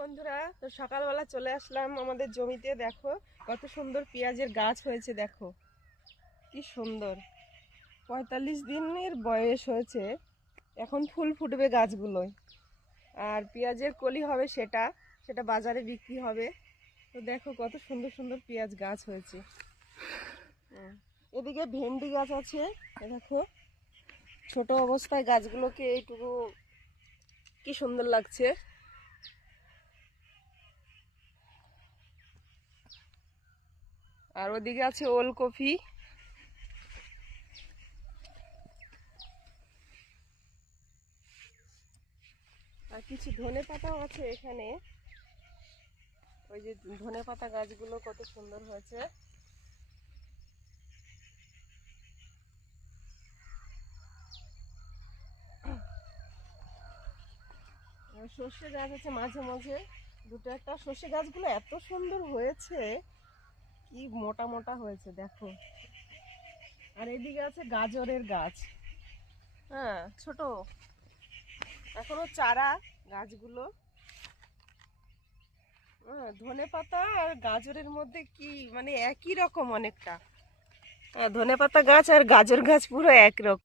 বন্ধুরা, তো সকালবেলা চলে আসলাম আমাদের জমিতে। দেখো কত সুন্দর পেঁয়াজের গাছ হয়েছে। দেখো কি সুন্দর, 45 দিনের বয়স হয়েছে, এখন ফুল ফুটবে গাছগুলোয়। আর পেঁয়াজের কলি হবে, সেটা সেটা বাজারে বিক্রি হবে। তো দেখো কত সুন্দর সুন্দর পেঁয়াজ গাছ হয়েছে। এদিকে ভেন্ডি গাছ আছে, দেখো ছোট অবস্থায় গাছগুলোকে এইটুকু কি সুন্দর লাগছে। আর ওদিকে আছে ওলকপি। আর কিছু ধনে পাতাও আছে এখানে। ওই যে ধনে পাতা গাছগুলো কত সুন্দর হয়েছে। সর্ষে গাছ আছে মাঝে মাঝে, দুটো একটা। সর্ষে গাছগুলো এত সুন্দর হয়েছে, কি মোটা মোটা হয়েছে দেখো। আর এদিকে আছে গাজরের গাছ, হ্যাঁ ছোট, এখনো চারা গাছগুলো। ধনে পাতা আর গাজরের মধ্যে কি মানে একই রকম অনেকটা। ধনে পাতা গাছ আর গাজর গাছ পুরো এক রকম।